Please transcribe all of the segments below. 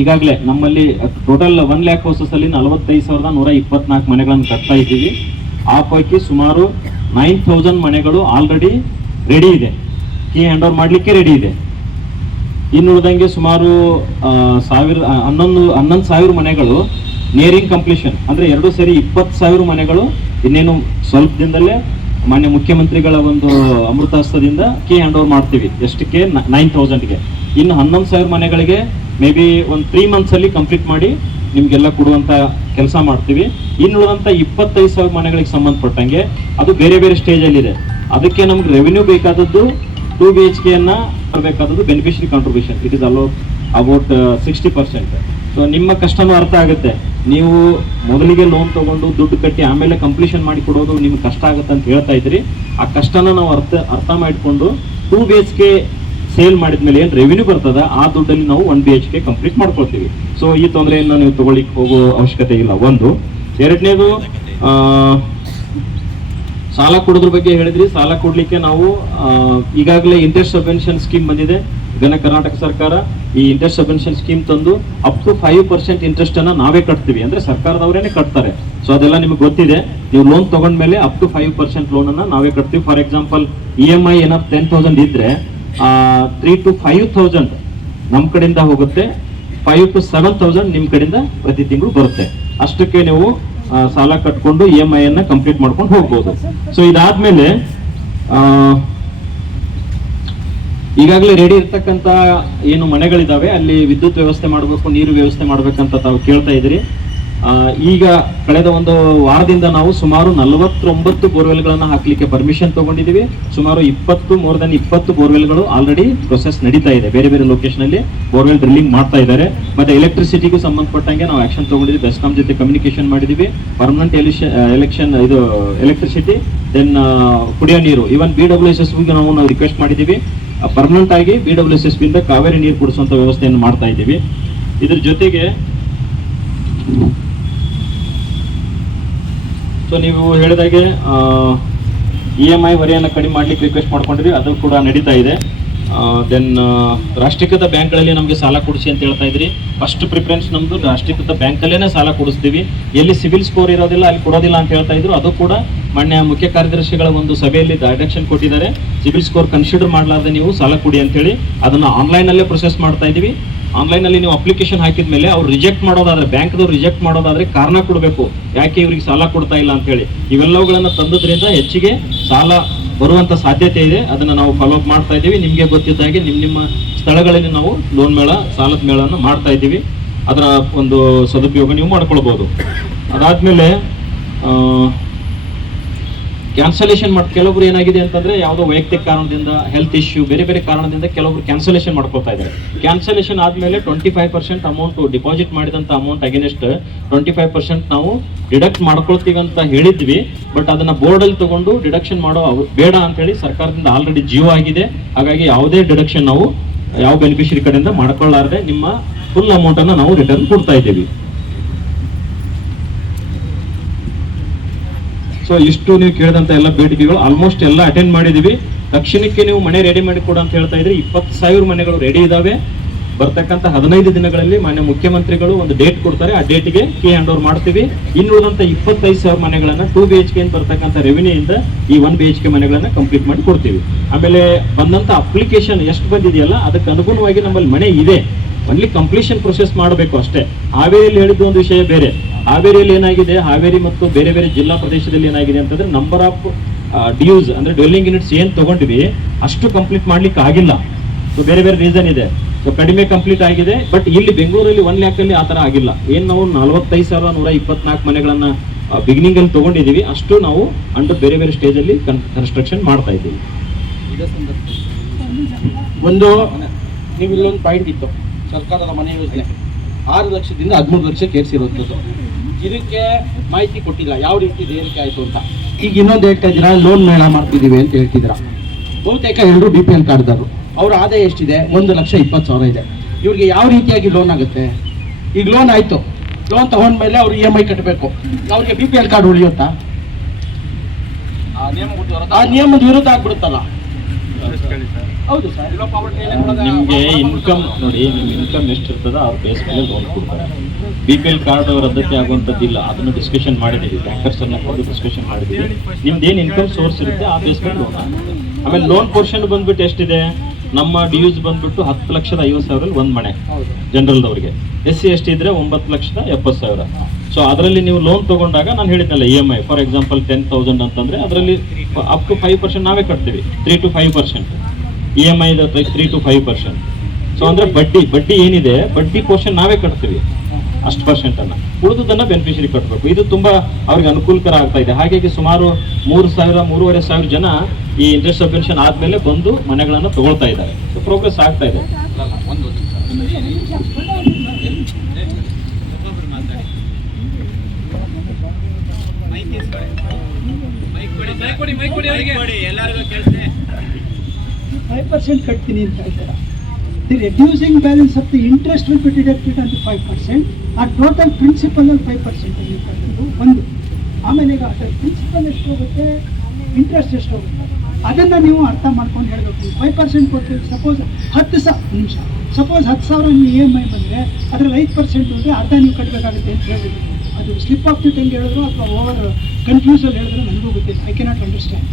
ಈಗಾಗಲೇ ನಮ್ಮಲ್ಲಿ total 1 lakh houses ಅಲ್ಲಿ 45,124 ಮನೆಗಳನ್ನು ಕಟ್ತಾ ಇದ್ದೀವಿ. ಆ ಪೈಕಿ ಸುಮಾರು 9,000 ಮನೆಗಳು ಆಲ್ರೆಡಿ ರೆಡಿ ಇದೆ, ಕೀ ಹ್ಯಾಂಡ್ ಓವರ್ ಮಾಡಲಿಕ್ಕೆ ರೆಡಿ ಇದೆ. ಇನ್ನುಳಿದಂಗೆ ಸುಮಾರು 11,000 ಮನೆಗಳು ನಿಯರಿಂಗ್ ಕಂಪ್ಲೀಷನ್, ಅಂದ್ರೆ 2 ಸೇರಿ 20,000 ಮನೆಗಳು ಇನ್ನೇನು ಸ್ವಲ್ಪ ದಿನದಲ್ಲೇ ಮಾನ್ಯ ಮುಖ್ಯಮಂತ್ರಿಗಳ ಒಂದು ಅಮೃತ ಹಸ್ತದಿಂದ ಕೀ ಹ್ಯಾಂಡ್ ಓವರ್ ಮಾಡ್ತೀವಿ. ಎಷ್ಟಕ್ಕೆ? 9,000ಗೆ. ಇನ್ನು 11,000 ಮನೆಗಳಿಗೆ ಮೇ ಬಿ ಒಂದು 3 months ಅಲ್ಲಿ ಕಂಪ್ಲೀಟ್ ಮಾಡಿ ನಿಮ್ಗೆಲ್ಲ ಕೊಡುವಂತ ಕೆಲಸ ಮಾಡ್ತೀವಿ. ಇನ್ನುಳಿದಂತ 25,000 ಮನೆಗಳಿಗೆ ಸಂಬಂಧಪಟ್ಟಂಗೆ ಅದು ಬೇರೆ ಬೇರೆ ಸ್ಟೇಜ್ ಅಲ್ಲಿ ಇದೆ. ಅದಕ್ಕೆ ನಮ್ಗೆ ರೆವಿನ್ಯೂ ಬೇಕಾದದ್ದು 2 BHK ಬರಬೇಕಾದದ್ದು beneficiary contribution. It is about 60%. So ನಿಮ್ಮ ಕಷ್ಟನೂ ಅರ್ಥ ಆಗುತ್ತೆ. ನೀವು ಮೊದಲಿಗೆ ಲೋನ್ ತಗೊಂಡು ದುಡ್ಡು ಕಟ್ಟಿ ಆಮೇಲೆ ಕಂಪ್ಲೀಷನ್ ಮಾಡಿ ಕೊಡೋದು ನಿಮ್ಗೆ ಕಷ್ಟ ಆಗುತ್ತೆ ಅಂತ ಹೇಳ್ತಾ ಇದ್ರಿ. ಆ ಕಷ್ಟನ ನಾವು ಅರ್ಥ ಮಾಡಿಕೊಂಡು 2 BHK ಸೇಲ್ ಮಾಡಿದ್ಮೇಲೆ ಏನು ರೆವಿನ್ಯೂ ಬರ್ತದ ಆ ದುಡ್ಡಲ್ಲಿ ನಾವು 1 BHK ಕಂಪ್ಲೀಟ್ ಮಾಡ್ಕೊಳ್ತೀವಿ. ಸೊ ಈ ತೊಂದರೆಯನ್ನು ನೀವು ತಗೊಳ್ಳಿಕ್ಕೆ ಹೋಗೋ ಅವಶ್ಯಕತೆ ಇಲ್ಲ. ಒಂದು. ಎರಡನೇದು, ಸಾಲ ಕೊಡೋದ್ರ ಬಗ್ಗೆ ಹೇಳಿದ್ರಿ. ಸಾಲ ಕೊಡ್ಲಿಕ್ಕೆ ನಾವು ಈಗಾಗಲೇ ಇಂಟ್ರೆಸ್ಟ್ ಸಬ್ವೆನ್ಷನ್ ಸ್ಕೀಮ್ ಬಂದಿದೆ. ಘನ ಕರ್ನಾಟಕ ಸರ್ಕಾರ ಈ ಇಂಟ್ರೆಸ್ಟ್ ಸಬ್ವೆನ್ಷನ್ ಸ್ಕೀಮ್ ತಂದು ಅಪ್ ಟು 5% ಇಂಟ್ರೆಸ್ಟ್ ಅನ್ನ ನಾವೇ ಕಟ್ತೀವಿ, ಅಂದ್ರೆ ಸರ್ಕಾರದವರೇನೆ ಕಟ್ತಾರೆ. ಸೊ ಅದೆಲ್ಲ ನಿಮ್ಗೆ ಗೊತ್ತಿದೆ. ನೀವು ಲೋನ್ ತಗೊಂಡ್ಮೇಲೆ ಅಪ್ ಟು 5% ಲೋನ್ ಅನ್ನ ನಾವೇ ಕಟ್ತೀವಿ. ಫಾರ್ ಎಕ್ಸಾಂಪಲ್ EMI ಏನಾದ್ರು 10,000 ಇದ್ರೆ 3,000 to 5,000 ನಮ್ ಕಡೆಯಿಂದ ಹೋಗುತ್ತೆ, 5,000 to 7,000 ನಿಮ್ ಕಡೆಯಿಂದ ಪ್ರತಿ ತಿಂಗಳು ಬರುತ್ತೆ. ಅಷ್ಟಕ್ಕೆ ನೀವು ಸಾಲ ಕಟ್ಕೊಂಡು EMI ಅನ್ನ ಕಂಪ್ಲೀಟ್ ಮಾಡ್ಕೊಂಡು ಹೋಗ್ಬೋದು. ಸೊ ಇದಾದ್ಮೇಲೆ ಈಗಾಗಲೇ ರೆಡಿ ಇರ್ತಕ್ಕಂತ ಏನು ಮನೆಗಳಿದಾವೆ ಅಲ್ಲಿ ವಿದ್ಯುತ್ ವ್ಯವಸ್ಥೆ ಮಾಡಬೇಕು, ನೀರು ವ್ಯವಸ್ಥೆ ಮಾಡ್ಬೇಕಂತ ತಾವು ಕೇಳ್ತಾ ಇದ್ರಿ. ಈಗ ಕಳೆದ ಒಂದು ವಾರದಿಂದ ನಾವು ಸುಮಾರು 49 ಬೋರ್ವೆಲ್ಗಳನ್ನ ಹಾಕ್ಲಿಕ್ಕೆ ಪರ್ಮಿಷನ್ ತಗೊಂಡಿದ್ದೀವಿ. ಸುಮಾರು more than 20 ಬೋರ್ವೆಲ್ಗಳು ಆಲ್ರೆಡಿ ಪ್ರೊಸೆಸ್ ನಡೀತಾ ಇದೆ. ಬೇರೆ ಬೇರೆ ಲೊಕೇಶನ್ ಅಲ್ಲಿ ಬೋರ್ವೆಲ್ ಡ್ರಿಲ್ಲಿಂಗ್ ಮಾಡ್ತಾ ಇದ್ದಾರೆ. ಮತ್ತೆ ಎಲೆಕ್ಟ್ರಿಸಿಟಿಗೂ ಸಂಬಂಧಪಟ್ಟಂಗೆ ನಾವು ಆಕ್ಷನ್ ತಗೊಂಡಿದ್ವಿ. ಬೆಸ್ಕಾಂ ಜೊತೆ ಕಮ್ಯುನಿಕೇಶನ್ ಮಾಡಿದೀವಿ. ಪರ್ಮನೆಂಟ್ ಇದು ಎಲೆಕ್ಟ್ರಿಸಿಟಿ, ದೆನ್ ಕುಡಿಯೋ ನೀರು, ಈವನ್ BWSSB ನಾವು ರಿಕ್ವೆಸ್ಟ್ ಮಾಡಿದೀವಿ. ಪರ್ಮನೆಂಟ್ ಆಗಿ BWSSB ಇಂದ ಕಾವೇರಿ ನೀರು ಕೊಡಿಸುವಂತ ವ್ಯವಸ್ಥೆಯನ್ನು ಮಾಡ್ತಾ ಇದ್ದೀವಿ. ಇದ್ರ ಜೊತೆಗೆ ಸೊ ನೀವು ಹೇಳಿದಾಗೆ EMI ಹೊರೆಯನ್ನು ಕಡಿಮೆ ಮಾಡ್ಲಿಕ್ಕೆ ರಿಕ್ವೆಸ್ಟ್ ಮಾಡ್ಕೊಂಡಿದ್ವಿ, ಅದು ಕೂಡ ನಡೀತಾ ಇದೆ. ದೆನ್ ರಾಷ್ಟ್ರೀಕೃತ ಬ್ಯಾಂಕ್ಗಳಲ್ಲಿ ನಮಗೆ ಸಾಲ ಕೊಡಿಸಿ ಅಂತ ಹೇಳ್ತಾ ಇದ್ರಿ. ಫಸ್ಟ್ ಪ್ರಿಫರೆನ್ಸ್ ನಮ್ದು ರಾಷ್ಟ್ರೀಕೃತ ಬ್ಯಾಂಕಲ್ಲೇ ಸಾಲ ಕೊಡಿಸ್ತೀವಿ. ಎಲ್ಲಿ ಸಿವಿಲ್ ಸ್ಕೋರ್ ಇರೋದಿಲ್ಲ ಅಲ್ಲಿ ಕೊಡೋದಿಲ್ಲ ಅಂತ ಹೇಳ್ತಾ ಇದ್ರು. ಅದು ಕೂಡ ಮಾನ್ಯ ಮುಖ್ಯ ಕಾರ್ಯದರ್ಶಿಗಳ ಒಂದು ಸಭೆಯಲ್ಲಿ ಡೈರೆಕ್ಷನ್ ಕೊಟ್ಟಿದ್ದಾರೆ. ಸಿವಿಲ್ ಸ್ಕೋರ್ ಕನ್ಸಿಡರ್ ಮಾಡಲಾರ್ದೆ ನೀವು ಸಾಲ ಕೊಡಿ ಅಂತೇಳಿ ಅದನ್ನ ಆನ್ಲೈನ್ ಅಲ್ಲೇ ಪ್ರೊಸೆಸ್ ಮಾಡ್ತಾ ಇದೀವಿ. ಆನ್ಲೈನ್ ಅಲ್ಲಿ ನೀವು ಅಪ್ಲಿಕೇಶನ್ ಹಾಕಿದ್ಮೇಲೆ ಅವ್ರು ರಿಜೆಕ್ಟ್ ಮಾಡೋದಾದ್ರೆ, ಬ್ಯಾಂಕ್ದವ್ರು ರಿಜೆಕ್ಟ್ ಮಾಡೋದಾದ್ರೆ ಕಾರಣ ಕೊಡಬೇಕು, ಯಾಕೆ ಇವ್ರಿಗೆ ಸಾಲ ಕೊಡ್ತಾ ಇಲ್ಲ ಅಂತ ಹೇಳಿ. ಇವೆಲ್ಲವುಗಳನ್ನ ತಂದದ್ರಿಂದ ಹೆಚ್ಚಿಗೆ ಸಾಲ ಬರುವಂತ ಸಾಧ್ಯತೆ ಇದೆ. ಅದನ್ನ ನಾವು ಫಾಲೋ ಅಪ್ ಮಾಡ್ತಾ ಇದ್ದೀವಿ. ನಿಮ್ಗೆ ಗೊತ್ತಿದ್ದ ಹಾಗೆ ನಿಮ್ಮ ಸ್ಥಳಗಳಲ್ಲಿ ನಾವು ಲೋನ್ ಮೇಳ, ಸಾಲದ ಮೇಳವನ್ನು ಮಾಡ್ತಾ ಇದ್ದೀವಿ. ಅದರ ಒಂದು ಸದುಪಯೋಗ ನೀವು ಮಾಡ್ಕೊಳ್ಬಹುದು. ಅದಾದ್ಮೇಲೆ ಕ್ಯಾನ್ಸಲೇಷನ್ ಕೆಲವೊಬ್ರು ಏನಾಗಿದೆ ಅಂತಂದ್ರೆ ಯಾವುದೋ ವೈಯಕ್ತಿಕ ಕಾರಣದಿಂದ, ಹೆಲ್ತ್ ಇಶ್ಯೂ, ಬೇರೆ ಬೇರೆ ಕಾರಣದಿಂದ ಕೆಲವೊಬ್ರು ಕ್ಯಾನ್ಸಲೇಷನ್ ಮಾಡ್ಕೊಳ್ತಾ ಇದ್ದಾರೆ. ಕ್ಯಾನ್ಸಲೇಷನ್ ಆದ್ಮೇಲೆ 25% ಅಮೌಂಟ್ ಡಿಪಾಸಿಟ್ ಮಾಡಿದಂತ ಅಮೌಂಟ್ ಅಗೇನೆಸ್ಟ್ 25% ನಾವು ಡಿಡಕ್ಟ್ ಮಾಡ್ಕೊಳ್ತೀವಿ ಅಂತ ಹೇಳಿದ್ವಿ. ಬಟ್ ಅದನ್ನ ಬೋರ್ಡ್ ಅಲ್ಲಿ ತಗೊಂಡು ಡಿಡಕ್ಷನ್ ಮಾಡೋ ಬೇಡ ಅಂತ ಹೇಳಿ ಸರ್ಕಾರದಿಂದ ಆಲ್ರೆಡಿ ಜಿಯೋ ಆಗಿದೆ. ಹಾಗಾಗಿ ಯಾವುದೇ ಡಿಡಕ್ಷನ್ ನಾವು ಯಾವ ಬೆನಿಫಿಷರಿ ಕಡೆಯಿಂದ ಮಾಡ್ಕೊಳ್ಳಾರ್ದೆ ನಿಮ್ಮ ಫುಲ್ ಅಮೌಂಟ್ ಅನ್ನ ನಾವು ರಿಟರ್ನ್ ಕೊಡ್ತಾ ಇದ್ದೀವಿ. ಸೊ ಇಷ್ಟು ನೀವು ಕೇಳಿದಂತ ಎಲ್ಲ ಬೇಡಿಕೆಗಳು ಆಲ್ಮೋಸ್ಟ್ ಎಲ್ಲ ಅಟೆಂಡ್ ಮಾಡಿದೀವಿ. ತಕ್ಷಣಕ್ಕೆ ನೀವು ಮನೆ ರೆಡಿ ಮಾಡಿ ಕೊಡು ಅಂತ ಹೇಳ್ತಾ ಇದ್ರಿ. 20,000 ಮನೆಗಳು ರೆಡಿ ಇದಾವೆ. ಬರ್ತಕ್ಕಂಥ 15 ದಿನಗಳಲ್ಲಿ ಮಾನ್ಯ ಮುಖ್ಯಮಂತ್ರಿಗಳು ಒಂದು ಡೇಟ್ ಕೊಡ್ತಾರೆ. ಆ ಡೇಟ್ಗೆ ಕೀ ಹ್ಯಾಂಡ್ ಓವರ್ ಮಾಡ್ತೀವಿ. ಇನ್ನುಳಿದಂತ 25,000 ಮನೆಗಳನ್ನ 2 BHK ಬರ್ತಕ್ಕಂಥ ರೆವಿನ್ಯೂ ಇಂದ ಈ 1 BHK ಮನೆಗಳನ್ನ ಕಂಪ್ಲೀಟ್ ಮಾಡಿ ಕೊಡ್ತೀವಿ. ಆಮೇಲೆ ಬಂದಂತ ಅಪ್ಲಿಕೇಶನ್ ಎಷ್ಟು ಬಂದಿದೆಯಲ್ಲ ಅದಕ್ಕೆ ಅನುಗುಣವಾಗಿ ನಮ್ಮಲ್ಲಿ ಮನೆ ಇದೆ. ಒನ್ಲಿ ಕಂಪ್ಲೀಷನ್ ಪ್ರೊಸೆಸ್ ಮಾಡಬೇಕು ಅಷ್ಟೇ. ಹಾವೇರಿಯಲ್ಲಿ ಹೇಳಿದ್ದು ಒಂದು ವಿಷಯ ಬೇರೆ. ಹಾವೇರಿಯಲ್ಲಿ ಏನಾಗಿದೆ, ಹಾವೇರಿ ಮತ್ತು ಬೇರೆ ಬೇರೆ ಜಿಲ್ಲಾ ಪ್ರದೇಶದಲ್ಲಿ ಏನಾಗಿದೆ ಅಂತಂದ್ರೆ ನಂಬರ್ ಆಫ್ ಡ್ಯೂಸ್ ಅಂದ್ರೆ ಡ್ವೆಲ್ಲಿಂಗ್ ಯೂನಿಟ್ಸ್ ಏನ್ ತಗೊಂಡಿವಿ ಅಷ್ಟು ಕಂಪ್ಲೀಟ್ ಮಾಡ್ಲಿಕ್ಕೆ ಆಗಿಲ್ಲ. ಸೊ ಬೇರೆ ಬೇರೆ ರೀಸನ್ ಇದೆ. ಸೊ ಕಡಿಮೆ ಕಂಪ್ಲೀಟ್ ಆಗಿದೆ. ಬಟ್ ಇಲ್ಲಿ ಬೆಂಗಳೂರಲ್ಲಿ 1 lakh ಅಲ್ಲಿ ಆತರ ಆಗಿಲ್ಲ. ಏನ್ ನಾವು 45,124 ಮನೆಗಳನ್ನ ಬಿಗಿನಿಂಗ್ ಅಲ್ಲಿ ತಗೊಂಡಿದೀವಿ, ಅಷ್ಟು ನಾವು ಅಂಡರ್ ಬೇರೆ ಬೇರೆ ಸ್ಟೇಜ್ ಅಲ್ಲಿ ಕನ್ಸ್ಟ್ರಕ್ಷನ್ ಮಾಡ್ತಾ ಇದ್ದೀವಿ. ಒಂದು ನೀವು ಇಲ್ಲೊಂದು ಪಾಯಿಂಟ್ ಇತ್ತು, ಸರ್ಕಾರದ ಮನೆ ಯೋಜನೆ 6 ಲಕ್ಷದಿಂದ 13 ಲಕ್ಷಕ್ಕೆ ಏರಿಸಿರುವಂಥದ್ದು. ಇದಕ್ಕೆ ಮಾಹಿತಿ ಕೊಟ್ಟಿಲ್ಲ ಯಾವ ರೀತಿ ಏರಿಕೆ ಆಯಿತು ಅಂತ. ಈಗ ಇನ್ನೊಂದು ಹೇಳ್ತಾ ಇದ್ದೀರಾ ಲೋನ್ ಮೇಳ ಮಾಡ್ತಿದ್ದೀವಿ ಅಂತ ಹೇಳ್ತಿದ್ದೀರಾ. ಬಹುತೇಕ ಎಲ್ಲರೂ BPL ಕಾರ್ಡ್ದಾರರು. ಅವ್ರ ಆದಾಯ ಎಷ್ಟಿದೆ? 1,20,000 ಇದೆ. ಇವ್ರಿಗೆ ಯಾವ ರೀತಿಯಾಗಿ ಲೋನ್ ಆಗುತ್ತೆ? ಈಗ ಲೋನ್ ಆಯಿತು, ಲೋನ್ ತಗೊಂಡ್ಮೇಲೆ ಅವ್ರು EMI ಕಟ್ಟಬೇಕು. ಅವ್ರಿಗೆ BPL ಕಾರ್ಡ್ ಉಳಿಯುತ್ತಾ? ಆ ನಿಯಮದ ವಿರುದ್ಧ ಆಗ್ಬಿಡುತ್ತಲ್ಲ. ಹೌದು ಸರ್, ಬಿಲೋ ಪಾವರ್ಟಿ ನಿಮ್ಗೆ ಇನ್ಕಮ್ ನೋಡಿ, ನಿಮ್ ಇನ್ಕಮ್ ಎಷ್ಟು ಇರ್ತದ ಅವ್ರ ಬೇಸ್ ಮೇಲೆ ಲೋನ್ ಕೊಡ್ತಾರೆ. BPL ಕಾರ್ಡ್ ರದ್ದತಿ ಆಗುವಂತದ್ದಿಲ್ಲ, ಅದನ್ನು ಡಿಸ್ಕಷನ್ ಮಾಡಿದೀವಿ, ಬ್ಯಾಂಕರ್ಸ್ ಅನ್ನ ಡಿಸ್ಕಷನ್ ಮಾಡಿದೀವಿ. ನಿಮ್ದೇನ್ ಇನ್ಕಮ್ ಸೋರ್ಸ್ ಇರುತ್ತೆ ಆ ಬೇಸ್ ಮೇಲೆ ಲೋನ್. ಆಮೇಲೆ ಲೋನ್ ಪೋರ್ಷನ್ ಬಂದ್ಬಿಟ್ಟು ಎಷ್ಟಿದೆ, ನಮ್ಮ ಡ್ಯೂಸ್ ಬಂದ್ಬಿಟ್ಟು 10,50,000 ಒಂದ್ ಮನೆ ಜನರಲ್ದವ್ರಿಗೆ, SC ST ಇದ್ರೆ 9,70,000. ಸೊ ಅದರಲ್ಲಿ ನೀವು ಲೋನ್ ತಗೊಂಡಾಗ ನಾನು ಹೇಳಿದ್ನಲ್ಲ EMI ಫಾರ್ ಎಕ್ಸಾಂಪಲ್ 10,000 ಅಂತಂದ್ರೆ ಅದರಲ್ಲಿ ಅಪ್ ಟು 5% ನಾವೇ ಕಟ್ತೀವಿ, 3 to 5% EMI 3 to 5%. ಸೊ ಅಂದ್ರೆ ಬಡ್ಡಿ ಏನಿದೆ, ಬಡ್ಡಿ ಪೋರ್ಷನ್ ನಾವೇ ಕಟ್ತೀವಿ, ಅಷ್ಟು ಪರ್ಸೆಂಟ್ ಅನ್ನ, ಉಳಿದುದನ್ನ ಬೆನಿಫಿಷರಿ ಕಟ್ಟಬೇಕು. ಇದು ತುಂಬಾ ಅವ್ರಿಗೆ ಅನುಕೂಲಕರ ಆಗ್ತಾ ಇದೆ. ಹಾಗಾಗಿ ಸುಮಾರು 3,000-3,500 ಜನ ಈ ಇಂಟ್ರೆಸ್ಟ್ ಸಬ್ವೆನ್ಷನ್ ಆದ್ಮೇಲೆ ಬಂದು ಮನೆಗಳನ್ನ ತಗೊಳ್ತಾ ಇದ್ದಾರೆ. ಪ್ರೋಗ್ರೆಸ್ ಆಗ್ತಾ ಇದೆ. ಫೈವ್ 5% ಕಟ್ತೀನಿ ಅಂತ ಹೇಳ್ತಾರೆ. The reducing balance of the interest will be deducted ಅಂತ 5%, ಆ ಟೋಟಲ್ ಪ್ರಿನ್ಸಿಪಲ್ ಅಲ್ಲಿ 5% ಇರ್ತಕ್ಕಂಥದ್ದು ಒಂದು. ಆಮೇಲೆ ಈಗ ಅದರ ಪ್ರಿನ್ಸಿಪಲ್ ಎಷ್ಟು ಹೋಗುತ್ತೆ, ಇಂಟ್ರೆಸ್ಟ್ ಎಷ್ಟು ಹೋಗುತ್ತೆ, ಅದನ್ನು ನೀವು ಅರ್ಥ ಮಾಡ್ಕೊಂಡು ಹೇಳಬೇಕು. 5% ಕೊಡ್ತೀವಿ, ಸಪೋಸ್ 10,000 ನೀವು EMI ಬಂದರೆ ಅದರಲ್ಲಿ 5% ಅಂದರೆ ಅರ್ಧ ನೀವು ಕಟ್ಟಬೇಕಾಗುತ್ತೆ ಅಂತ ಹೇಳಿದ್ರು. ಅದು ಸ್ಲಿಪ್ ಆಫ್ ದಿ ಟಂಗ್ ಹೇಳಿದ್ರು ಅಥವಾ ಓವರ್ ಕನ್ಫ್ಯೂಸಲ್ಲಿ ಹೇಳಿದ್ರು ನನಗೂ ಗೊತ್ತಿಲ್ಲ. I cannot understand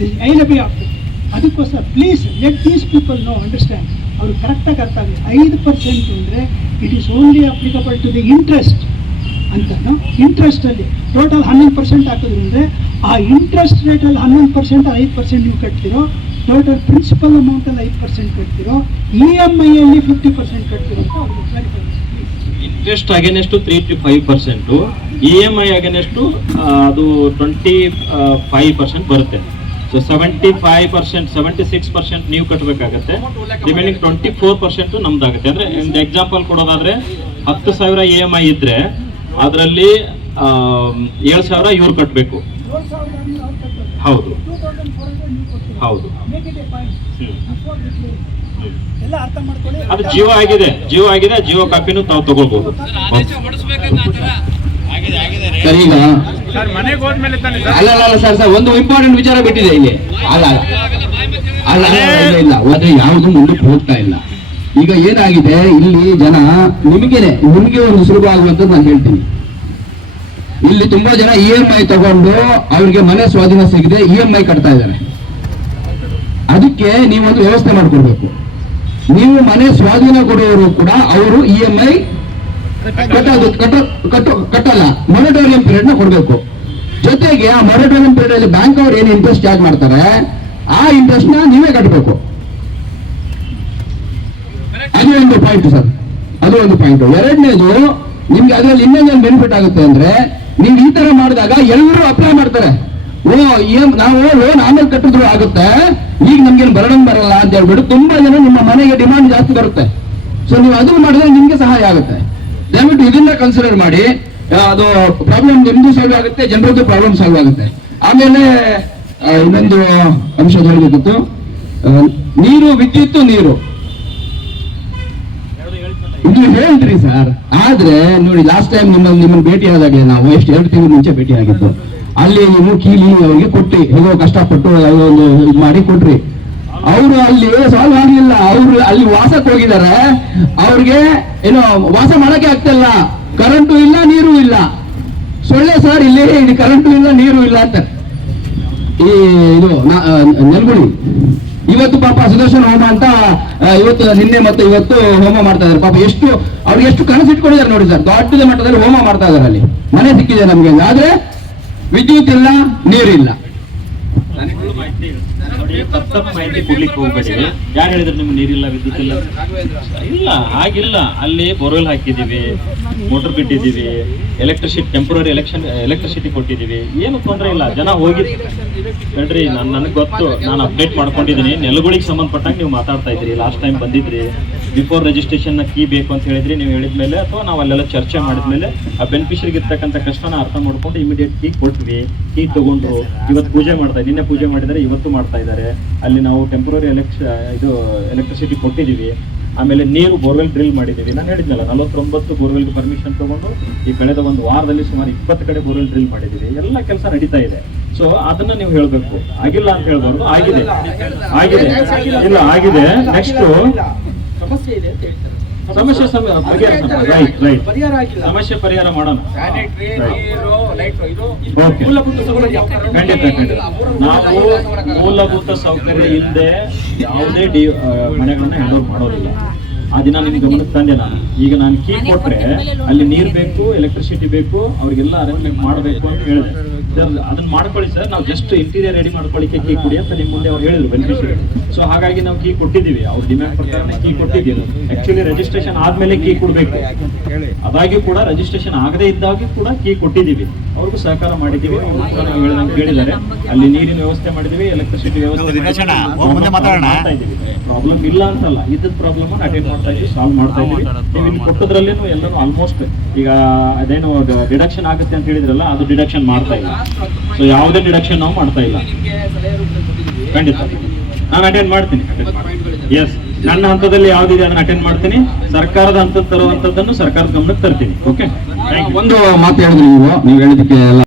this I after. ಅದಕ್ಕೋಸ್ಕರ please let these people know understand. ಅವರು ಕರೆಕ್ಟಾಗಿ ಅರ್ಥ ಆಗಿದೆ. 5% ಅಂದರೆ it is only applicable to the interest ಅಂತನೋ. ಇಂಟ್ರೆಸ್ಟಲ್ಲಿ ಟೋಟಲ್ 11% ಹಾಕಿದ್ರು ಅಂದರೆ ಆ ಇಂಟ್ರೆಸ್ಟ್ ರೇಟಲ್ಲಿ 11% 5% ನೀವು ಕಟ್ತಿರೋ, ಟೋಟಲ್ ಪ್ರಿನ್ಸಿಪಲ್ ಅಮೌಂಟಲ್ಲಿ 5% ಕಟ್ತಿರೋ, EMI ಅಲ್ಲಿ 50% ಕಟ್ತಿರೋ ಅಂತ ಅವ್ರಿಗೆ ಕ್ಲಾರಿಫೈ ಮಾಡಿ. Interest against 3 to 5%, EMI against ಅದು 25% ಬರುತ್ತೆ. ಸೊ 75%, 76% ನೀವು ಕಟ್ಟಬೇಕಾಗತ್ತೆ, ರಿಮೈನಿಂಗ್ 24% ನಮ್ದಾಗುತ್ತೆ. ಅಂದ್ರೆ ಒಂದು ಎಕ್ಸಾಂಪಲ್ ಕೊಡೋದಾದ್ರೆ 10,000 EMI ಇದ್ರೆ ಅದರಲ್ಲಿ 7,000 ಇವ್ರು ಕಟ್ಟಬೇಕು. ಹೌದು ಹೌದು, ಎಲ್ಲ ಅರ್ಥ ಮಾಡ್ಕೊಳ್ಳಿ. ಅದು ಜಿಯೋ ಆಗಿದೆ, ಜಿಯೋ ಕಾಪಿನೂ ತಾವು ತಗೊಳ್ಬಹುದು. ಸರ್ ಈಗ ಅಲ್ಲ ಸರ್ ಒಂದು ಇಂಪಾರ್ಟೆಂಟ್ ವಿಚಾರ ಬಿಟ್ಟಿದೆ ಇಲ್ಲಿ. ಅಲ್ಲ ಇಲ್ಲ ಹೋದ್ರೆ ಯಾವುದು ಮುಂದಕ್ಕೆ ಹೋಗ್ತಾ ಇಲ್ಲ. ಈಗ ಏನಾಗಿದೆ ಇಲ್ಲಿ ಜನ, ನಿಮಗೆ ಒಂದು ಸುಲಭ ಆಗುವಂಥದ್ದು ನಾನು ಹೇಳ್ತೀನಿ. ಇಲ್ಲಿ ತುಂಬಾ ಜನ EMI ತಗೊಂಡು ಅವ್ರಿಗೆ ಮನೆ ಸ್ವಾಧೀನ ಸಿಗದೆ EMI ಕಟ್ತಾ ಇದ್ದಾರೆ. ಅದಕ್ಕೆ ನೀವೊಂದು ವ್ಯವಸ್ಥೆ ಮಾಡ್ಕೊಡ್ಬೇಕು. ನೀವು ಮನೆ ಸ್ವಾಧೀನ ಕೊಡುವವರು ಕೂಡ ಅವರು EMI ಕಟ್ಟಲ್ಲ, ಮೊರಟೋರಿಯಂ ಪೀರಿಯಡ್ ನ ಕೊಡ್ಬೇಕು. ಜೊತೆಗೆ ಆ ಮೊರಟೋರಿಯಂ ಪೀರಿಯಡ್ ಅಲ್ಲಿ ಬ್ಯಾಂಕ್ ಅವ್ರು ಏನು ಇಂಟ್ರೆಸ್ಟ್ ಚಾರ್ಜ್ ಮಾಡ್ತಾರೆ ಆ ಇಂಟ್ರೆಸ್ಟ್ ನ ನೀವೇ ಕಟ್ಟಬೇಕು. ಅದು ಒಂದು ಪಾಯಿಂಟ್ ಸರ್, ಅದು ಒಂದು ಪಾಯಿಂಟ್. ಎರಡನೇದು, ನಿಮ್ಗೆ ಅದರಲ್ಲಿ ಇನ್ನೊಂದೇನು ಬೆನಿಫಿಟ್ ಆಗುತ್ತೆ ಅಂದ್ರೆ, ನೀವು ಈ ತರ ಮಾಡಿದಾಗ ಎಲ್ಲರೂ ಅಪ್ಲೈ ಮಾಡ್ತಾರೆ. ನಾವು ಲೋನ್ ಆಮೇಲೆ ಕಟ್ಟಿದ್ರು ಆಗುತ್ತೆ, ಈಗ ನಮ್ಗೇನು ಬರಲ್ಲ ಅಂತ ಹೇಳ್ಬಿಟ್ಟು ತುಂಬಾ ಜನ ನಿಮ್ಮ ಮನೆಗೆ ಡಿಮಾಂಡ್ ಜಾಸ್ತಿ ಬರುತ್ತೆ. ಸೊ ನೀವು ಅದು ಮಾಡಿದ್ರೆ ನಿಮ್ಗೆ ಸಹಾಯ ಆಗುತ್ತೆ. ದಯವಿಟ್ಟು ಇದನ್ನ ಕನ್ಸಿಡರ್ ಮಾಡಿ. ಅದು ಪ್ರಾಬ್ಲಮ್ ನಿಮ್ದು ಸಾಲ್ವ್ ಆಗುತ್ತೆ, ಜನರದ್ದು ಪ್ರಾಬ್ಲಮ್ ಸಾಲ್ವ್ ಆಗುತ್ತೆ. ಆಮೇಲೆ ಇನ್ನೊಂದು ಅಂಶ ಹೇಳಬೇಕಿತ್ತು, ವಿದ್ಯುತ್ ನೀರು ಇದು ಹೇಳ್ರಿ ಸರ್. ಆದ್ರೆ ನೋಡಿ, ಲಾಸ್ಟ್ ಟೈಮ್ ನಿಮ್ಮನ್ನು ಭೇಟಿ ಆದಾಗ ನಾವು 2 ತಿಂಗಳ ಮುಂಚೆ ಭೇಟಿ ಆಗಿತ್ತು. ಅಲ್ಲಿ ನೀವು ಕೀಲಿ ಅವರಿಗೆ ಕೊಟ್ರಿ, ಹೇಗೋ ಕಷ್ಟಪಟ್ಟು ಒಂದು ಇದು ಮಾಡಿ ಕೊಟ್ರಿ. ಅವರು ಅಲ್ಲಿ ಸಾಲ್ವ್ ಆಗ್ಲಿಲ್ಲ. ಅವರು ಅಲ್ಲಿ ವಾಸಕ್ಕೆ ಹೋಗಿದ್ದಾರೆ, ಅವ್ರಿಗೆ ಏನೋ ವಾಸ ಮಾಡಕ್ಕೆ ಆಗ್ತಿಲ್ಲ, ಕರೆಂಟು ಇಲ್ಲ, ನೀರು ಇಲ್ಲ. ಸೊಳ್ಳೆ ಸರ್ ಇಲ್ಲಿ ಕರೆಂಟು ಇಲ್ಲ, ನೀರು ಇಲ್ಲ ಅಂತ. ಇದು ನೆಲ್ಗುಳಿ ಇವತ್ತು ಪಾಪ ಸುದರ್ಶನ ಹೋಮ ಅಂತ ನಿನ್ನೆ ಮತ್ತು ಇವತ್ತು ಹೋಮ ಮಾಡ್ತಾ ಇದ್ದಾರೆ. ಪಾಪ ಅವ್ರಿಗೆ ಎಷ್ಟು ಕನಸು ಇಟ್ಕೊಂಡಿದ್ದಾರೆ ನೋಡಿ ಸರ್. ದೊಡ್ಡ ಮಟ್ಟದಲ್ಲಿ ಹೋಮ ಮಾಡ್ತಾ ಇದ್ದಾರೆ. ಅಲ್ಲಿ ಮನೆ ಸಿಕ್ಕಿದೆ ನಮ್ಗೆ, ಆದ್ರೆ ವಿದ್ಯುತ್ ಇಲ್ಲ, ನೀರಿಲ್ಲ. ತಪ್ಪು ಮಾಹಿತಿ ಕೊಡ್ಲಿಕ್ಕೆ ಹೋಗ್ಬೇಡಿ. ಯಾರು ಹೇಳಿದ್ರೆ ನಿಮ್ಗೆ ನೀರಿಲ್ಲ, ವಿದ್ಯುತ್ ಇಲ್ಲ? ಇಲ್ಲ, ಹಾಗಿಲ್ಲ. ಅಲ್ಲಿ ಬೋರ್ವೆಲ್ ಹಾಕಿದೀವಿ, ಮೋಟರ್ ಬಿಟ್ಟಿದೀವಿ, ಟೆಂಪರರಿ ಎಲೆಕ್ಟ್ರಿಸಿಟಿ ಕೊಟ್ಟಿದೀವಿ, ಏನು ತೊಂದರೆ ಇಲ್ಲ. ಜನ ಹೋಗಿ ಹೇಳ್ರಿ, ನನಗೆ ಗೊತ್ತು, ನಾನು ಅಪ್ಡೇಟ್ ಮಾಡ್ಕೊಂಡಿದ್ದೀನಿ. ನೆಲಗಳಿಗೆ ಸಂಬಂಧಪಟ್ಟಂಗೆ ನೀವು ಮಾತಾಡ್ತಾ ಇದ್ರಿ. ಲಾಸ್ಟ್ ಟೈಮ್ ಬಂದಿದ್ರಿ, ಬಿಫೋರ್ ರಿಜಿಸ್ಟ್ರೇಷನ್ ಕೀ ಬೇಕು ಅಂತ ಹೇಳಿದ್ರಿ. ನೀವು ಹೇಳಿದ್ಮೇಲೆ ಅಥವಾ ನಾವು ಅಲ್ಲೆಲ್ಲ ಚರ್ಚೆ ಮಾಡಿದ್ಮೇಲೆ ಆ ಬೆನಿಫಿಷರಿಗೆ ಇರ್ತಕ್ಕಂಥ ಕಷ್ಟನ ಅರ್ಥ ಮಾಡ್ಕೊಂಡು ಇಮಿಡಿಯೇಟ್ ಕೀ ಕೊಟ್ವಿ. ಕೀ ತಗೊಂಡ್ರು, ಇವತ್ತು ಪೂಜೆ ನಿನ್ನೆ ಪೂಜೆ ಮಾಡಿದರೆ ಇವತ್ತು ಮಾಡ್ತಾ ಇದ್ದಾರೆ. ಅಲ್ಲಿ ನಾವು ಟೆಂಪರರಿ ಎಲೆಕ್ಟ್ರಿಸಿಟಿ ಕೊಟ್ಟಿದ್ದೀವಿ. ಆಮೇಲೆ ನೀರು ಬೋರ್ವೆಲ್ ಡ್ರಿಲ್ ಮಾಡಿದ್ದೀವಿ. ನಾನು ಹೇಳಿದ್ನಲ್ಲ, 49 ಬೋರ್ವೆಲ್ಗೆ ಪರ್ಮಿಷನ್ ತಗೊಂಡು ಈ ಕಳೆದ ಒಂದು ವಾರದಲ್ಲಿ ಸುಮಾರು 20 ಕಡೆ ಬೋರ್ವೆಲ್ ಡ್ರಿಲ್ ಮಾಡಿದ್ದೀವಿ. ಎಲ್ಲ ಕೆಲಸ ನಡೀತಾ ಇದೆ. ಸೊ ಅದನ್ನ ನೀವು ಹೇಳ್ಬೇಕು. ಆಗಿಲ್ಲ ಅಂತ ಹೇಳ್ಬಾರ್ದು, ಆಗಿದೆ ಆಗಿದೆ ಇಲ್ಲ ಆಗಿದೆ. ನೆಕ್ಸ್ಟ್ ಸಮಸ್ಯೆ ಇದೆ ಅಂತ ಹೇಳ್ತಾರೆ. ಸಮಸ್ಯೆ ರೈಟ್ ಪರಿಹಾರ ಆಗಿಲ್ಲ. ಸಮಸ್ಯೆ ಪರಿಹಾರ ಮಾಡೋಣ. ಸ್ಯಾನಿಟರಿ, ನೀರು, ಲೈಟ್, ಇದು Okay. ಮೂಲಭೂತ ಸೌಕರ್ಯ ಯಾವ ಕಾರಣಕ್ಕೂ ಖಂಡಿತ ನಾವು ಮೂಲಭೂತ ಸೌಕರ್ಯ ಇಲ್ಲದೆ ಯಾವುದೇ ಮನೆಗಳನ್ನ ಹ್ಯಾಂಡ್ ಓವರ್ ಮಾಡೋದಿಲ್ಲ. ಆ ದಿನ ನಿಮ್ ಗಮನಕ್ಕೆ ತಂದೆ ನಾನು. ಈಗ ನಾನು ಕೀ ಕೊಟ್ರೆ ಅಲ್ಲಿ ನೀರ್ ಬೇಕು, ಎಲೆಕ್ಟ್ರಿಸಿಟಿ ಬೇಕು, ಅವ್ರಿಗೆಲ್ಲ ಅರೇಂಜ್ಮೆಂಟ್ ಮಾಡಬೇಕು ಅಂತ ಹೇಳಿದೆ. ಸರ್ ಅದನ್ನ ಮಾಡ್ಕೊಳ್ಳಿ ಸರ್, ನಾವು ಜಸ್ಟ್ ಇಂಟೀರಿಯರ್ ರೆಡಿ ಮಾಡ್ಕೊಳ್ಳಿಕ್ಕೆ ಕೀ ಕೊಡಿ ಅಂತ ನಿಮ್ ಮುಂದೆ ಅವ್ರು ಹೇಳಿದ್ರು ಬೆನಿಫಿಷರಿ. ಸೊ ಹಾಗಾಗಿ ನಾವು ಕೀ ಕೊಟ್ಟಿದ್ದೀವಿ, ಅವ್ರ ಡಿಮ್ಯಾಂಡ್ ಪ್ರಕಾರ ಕೀ ಕೊಟ್ಟಿದ್ದೀವಿ. ಆಕ್ಚುಲಿ ರಿಜಿಸ್ಟ್ರೇಷನ್ ಆದ್ಮೇಲೆ ಕೀ ಕೊಡ್ಬೇಕು, ಅದಾಗಿ ಕೂಡ ರಿಜಿಸ್ಟ್ರೇಷನ್ ಆಗದೇ ಇದ್ದಾಗಿ ಕೂಡ ಕೀ ಕೊಟ್ಟಿದ್ದೀವಿ. ಅವ್ರಿಗೂ ಸಹಕಾರ ಮಾಡಿದ್ದೀವಿ. ಅವರು ಕೂಡ ನಾವು ಹೇಳ್ದಂಗೆ ಹೇಳಿದ್ದಾರೆ, ಅಲ್ಲಿ ನೀರಿನ ವ್ಯವಸ್ಥೆ ಮಾಡಿದ್ದೀವಿ, ಎಲೆಕ್ಟ್ರಿಸಿಟಿ ವ್ಯವಸ್ಥೆ ಮಾಡ್ತಾ ಇದ್ದೀವಿ. ಪ್ರಾಬ್ಲಮ್ ಇಲ್ಲ ಅಂತಲ್ಲ, ಇದ್ದದ ಪ್ರಾಬ್ಲಮ್ ಅಟೆಂಡ್ ಮಾಡ್ತಾ ಇದ್ದೀವಿ, ಸಾಲ್ವ್ ಮಾಡ್ತಾ ಇದ್ದೀವಿ. ನೀವು ಇಲ್ಲಿ ಕೊಟ್ಟದ್ರಲ್ಲೇನು ಎಲ್ಲರೂ ಆಲ್ಮೋಸ್ಟ್ ಈಗ ಅದೇನು ಡಿಡಕ್ಷನ್ ಆಗುತ್ತೆ ಅಂತ ಹೇಳಿದ್ರಲ್ಲ, ಅದು ಡಿಡಕ್ಷನ್ ಮಾಡ್ತಾ ಇಲ್ಲ. ಸೊ ಯಾವುದೇ ಡಿಡಕ್ಷನ್ ನಾವು ಮಾಡ್ತಾ ಇಲ್ಲ. ನಿಮ್ಗೆ ಸಲಹೆ ರೂಪದಲ್ಲಿ ಕೊಟ್ಟಿದ್ದೀವಿ. ಖಂಡಿತ ನಾನು ಅಟೆಂಡ್ ಮಾಡ್ತೀನಿ. ಎಸ್, ನನ್ನ ಹಂತದಲ್ಲಿ ಯಾವ್ದಿದೆ ಅದನ್ನ ಅಟೆಂಡ್ ಮಾಡ್ತೀನಿ. ಸರ್ಕಾರದ ಹಂತದ ತರುವಂತದ್ದನ್ನು ಸರ್ಕಾರದ ಗಮನಕ್ಕೆ ತರ್ತೀನಿ. ಓಕೆ, ಒಂದು ಮಾತು ಹೇಳಿದ್ರಿ ನೀವು ಹೇಳಿದಕ್ಕೆ ಎಲ್ಲ